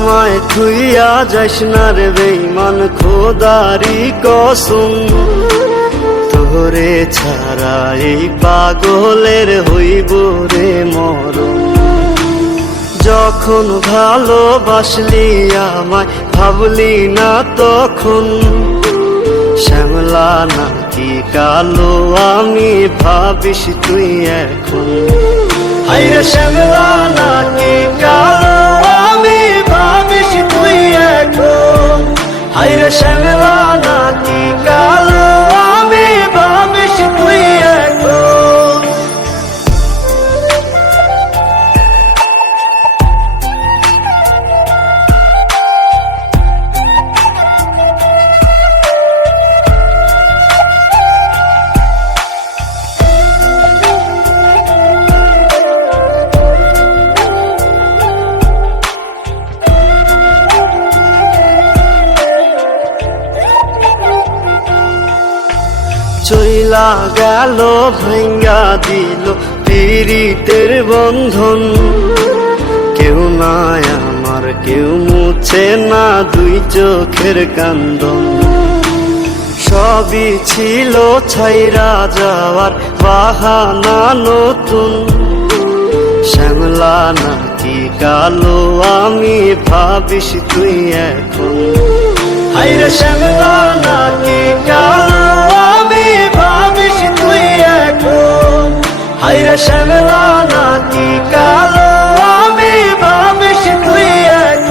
আমায় থুইয়া যাইস না রে বেঈমান, খোদারি কসম তোরে ছাড়া এই পাগলের হইব রে মরণ। যখন ভালোবাসলি আমায় ভাবলি না তখন, শ্যামলা নাকি কালো আমি ভাবিস তুই এখন। হায়রে শ্যামলা নাকি কালো আমি ভাবিস তুই এখন। হায়রে শ্যামলা নাকি কালো আমি ভাবিস তুই এখন। চইলা গেল ভাঙ্গা দিল পীড়িতের বন্ধন, কেউ নাই আমার কেউ মুছে না দুই চোখের কান্দন। সবই ছিল ছাইরা যাওয়ার বাহানা নতুন, শ্যামলা নাকি কালো আমি ভাবিস তুই এখন। হায়রে শ্যামলা নাকি কালো আমি ভাবিস তুই এখন। হায়রে শ্যামলা নাকি কালো আমি ভাবিস তুই এখন।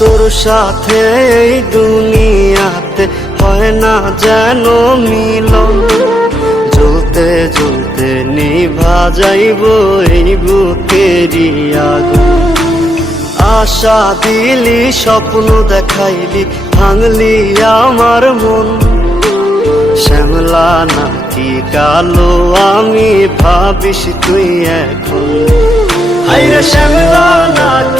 তোর সাথে এই দুনিয়াতে হয় না যেন মিলন, জ্বলতে জ্বলতে নিভা যাইব এই বুকেরই আগুন। আশা দিলি স্বপ্ন দেখাইলি ভাঙলি আমার মন, শ্যামলা নাকি কালো আমি ভাবিস তুই এখন। হায়রে শ্যামলা নাকি